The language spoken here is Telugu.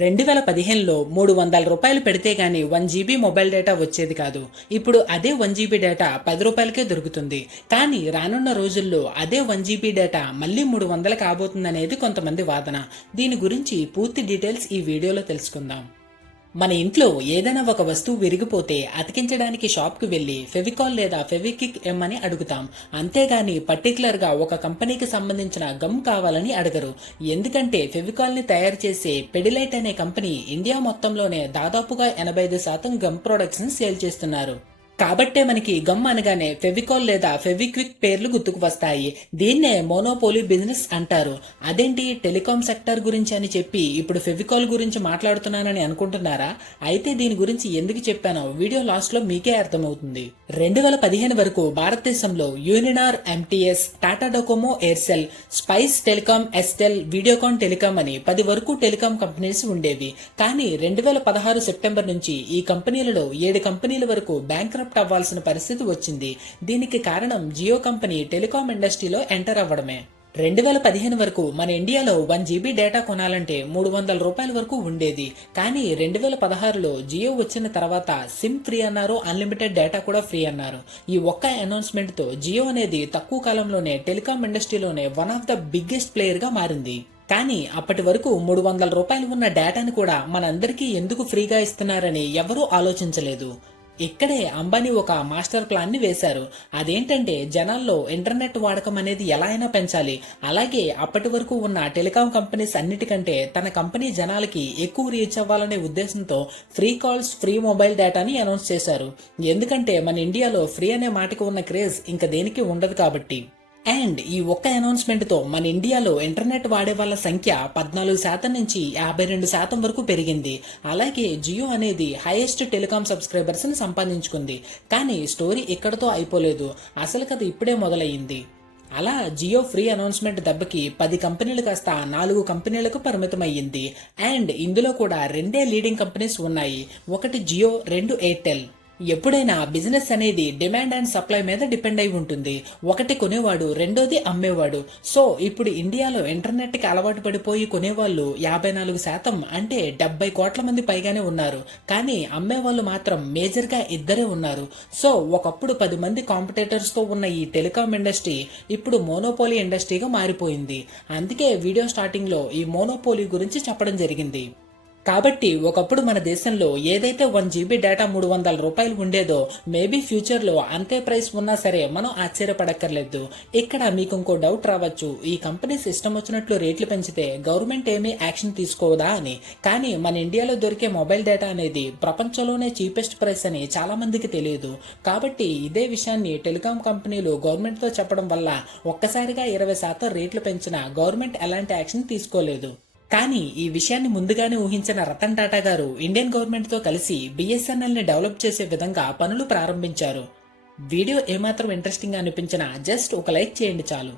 2015లో 300 రూపాయలు పెడితే గానీ 1 జీబీ మొబైల్ డేటా వచ్చేది కాదు. ఇప్పుడు అదే 1 జీబీ డేటా 10 రూపాయలకే దొరుకుతుంది. కానీ రానున్న రోజుల్లో అదే 1 జీబీ డేటా మళ్ళీ 300 కాబోతుందనేది కొంతమంది వాదన. దీని గురించి పూర్తి డీటెయిల్స్ ఈ వీడియోలో తెలుసుకుందాం. మన ఇంట్లో ఏదైనా ఒక వస్తువు విరిగిపోతే అతికించడానికి షాప్కి వెళ్లి ఫెవికాల్ లేదా ఫెవిక్విక్ ఎమ్మని అడుగుతాం. అంతేగాని పర్టికులర్గా ఒక కంపెనీకి సంబంధించిన గమ్ కావాలని అడగరు. ఎందుకంటే ఫెవికాల్ ని తయారు చేసే పెడిలైట్ అనే కంపెనీ ఇండియా మొత్తంలోనే దాదాపుగా 85% గమ్ ప్రొడక్ట్స్ ని సేల్ చేస్తున్నారు. కాబట్టే మనకి గమ్ అనగానే ఫెవికాల్ లేదా ఫెవిక్విక్ పేర్లు గుర్తుకు వస్తాయి. దీన్నే మోనోపోలీ బిజినెస్ అంటారు. అదేంటి టెలికాం సెక్టర్ గురించి అని చెప్పి ఇప్పుడు ఫెవికాల్ గురించి మాట్లాడుతున్నానని అనుకుంటున్నారా? అయితే దీని గురించి ఎందుకు చెప్పానో వీడియో లాస్ట్ లో మీకే అర్థమవుతుంది. 2015 వరకు భారతదేశంలో Uninor, MTS, Tata Docomo, Aircel, Spice Telecom, STel, Videocon Telecom అని 10 వరకు టెలికాం కంపెనీస్ ఉండేవి. కానీ 2016 సెప్టెంబర్ నుంచి ఈ కంపెనీలలో 7 కంపెనీల వరకు బ్యాంక్రప్ట్ అవ్వాల్సిన పరిస్థితి వచ్చింది. దీనికి కారణం జియో కంపెనీ టెలికాం ఇండస్ట్రీలో ఎంటర్ అవ్వడమే. 2015 వరకు మన ఇండియాలో 1 జీబీ డేటా కొనాలంటే 300 రూపాయల వరకు ఉండేది. కానీ 2016లో జియో వచ్చిన తర్వాత సిమ్ ఫ్రీ అన్నారు, అన్లిమిటెడ్ డేటా కూడా ఫ్రీ అన్నారు. ఈ ఒక్క అనౌన్స్మెంట్ తో జియో అనేది తక్కువ కాలంలోనే టెలికాం ఇండస్ట్రీలోనే one of the biggest player గా మారింది. కానీ అప్పటి వరకు 300 రూపాయలు ఉన్న డేటాను కూడా మనందరికీ ఎందుకు ఫ్రీగా ఇస్తున్నారని ఎవరూ ఆలోచించలేదు. ఇక్కడే అంబానీ ఒక మాస్టర్ ప్లాన్ ని వేశారు. అదేంటంటే జనాల్లో ఇంటర్నెట్ వాడకం అనేది ఎలా అయినా పెంచాలి. అలాగే అప్పటి వరకు ఉన్న టెలికాం కంపెనీస్ అన్నిటికంటే తన కంపెనీ జనాలకి ఎక్కువ రీచ్ అవ్వాలనే ఉద్దేశంతో ఫ్రీ కాల్స్, ఫ్రీ మొబైల్ డేటాని అనౌన్స్ చేశారు. ఎందుకంటే మన ఇండియాలో ఫ్రీ అనే మాటకు ఉన్న క్రేజ్ ఇంకా దేనికి ఉండదు కాబట్టి. అండ్ ఈ ఒక్క అనౌన్స్మెంట్ తో మన ఇండియాలో ఇంటర్నెట్ వాడే వాళ్ళ సంఖ్య 14% నుంచి 52% వరకు పెరిగింది. అలాగే జియో అనేది హైయెస్ట్ టెలికాం సబ్స్క్రైబర్స్ ని సంపాదించుకుంది. కానీ స్టోరీ ఇక్కడతో అయిపోలేదు. అసలు కథ ఇప్పుడే మొదలయ్యింది. అలా జియో ఫ్రీ అనౌన్స్మెంట్ దెబ్బకి 10 కంపెనీలు కాస్త 4 కంపెనీలకు పరిమితమయ్యింది. అండ్ ఇందులో కూడా 2 లీడింగ్ కంపెనీస్ ఉన్నాయి. ఒకటి జియో, 2 ఎయిర్టెల్. ఎప్పుడైనా బిజినెస్ అనేది డిమాండ్ అండ్ సప్లై మీద డిపెండ్ అయి ఉంటుంది. ఒకటి కొనేవాడు, రెండోది అమ్మేవాడు. సో ఇప్పుడు ఇండియాలో ఇంటర్నెట్ కి అలవాటు పడిపోయి కొనేవాళ్ళు 54% అంటే 70 కోట్ల మంది పైగానే ఉన్నారు. కానీ అమ్మేవాళ్ళు మాత్రం మేజర్ గా ఇద్దరే ఉన్నారు. సో ఒకప్పుడు 10 మంది కాంపిటేటర్స్ తో ఉన్న ఈ టెలికాం ఇండస్ట్రీ ఇప్పుడు మోనోపోలీ ఇండస్ట్రీగా మారిపోయింది. అందుకే వీడియో స్టార్టింగ్ లో ఈ మోనోపోలీ గురించి చెప్పడం జరిగింది. కాబట్టి ఒకప్పుడు మన దేశంలో ఏదైతే 1 జీబీ డేటా 300 రూపాయలు ఉండేదో మేబీ ఫ్యూచర్ లో అంతే ప్రైస్ ఉన్నా సరే మనం ఆశ్చర్యపడక్కర్లేదు. ఇక్కడ మీకు ఇంకో డౌట్ రావచ్చు, ఈ కంపెనీ సిస్టమ్ వచ్చినట్లు రేట్లు పెంచితే గవర్నమెంట్ ఏమీ యాక్షన్ తీసుకోవదా అని. కానీ మన ఇండియాలో దొరికే మొబైల్ డేటా అనేది ప్రపంచంలోనే చీపెస్ట్ ప్రైస్ అని చాలా మందికి తెలియదు. కాబట్టి ఇదే విషయాన్ని టెలికాం కంపెనీలు గవర్నమెంట్ తో చెప్పడం వల్ల ఒక్కసారిగా 20% రేట్లు పెంచినా గవర్నమెంట్ ఎలాంటి యాక్షన్ తీసుకోలేదు. కానీ ఈ విషయాన్ని ముందుగానే ఊహించిన రతన్ టాటా గారు ఇండియన్ గవర్నమెంట్ తో కలిసి బిఎస్ఎన్ఎల్ ని డెవలప్ చేసే విధంగా పనులు ప్రారంభించారు. వీడియో ఏమాత్రం ఇంట్రెస్టింగ్ గా అనిపించినా జస్ట్ ఒక లైక్ చేయండి చాలు.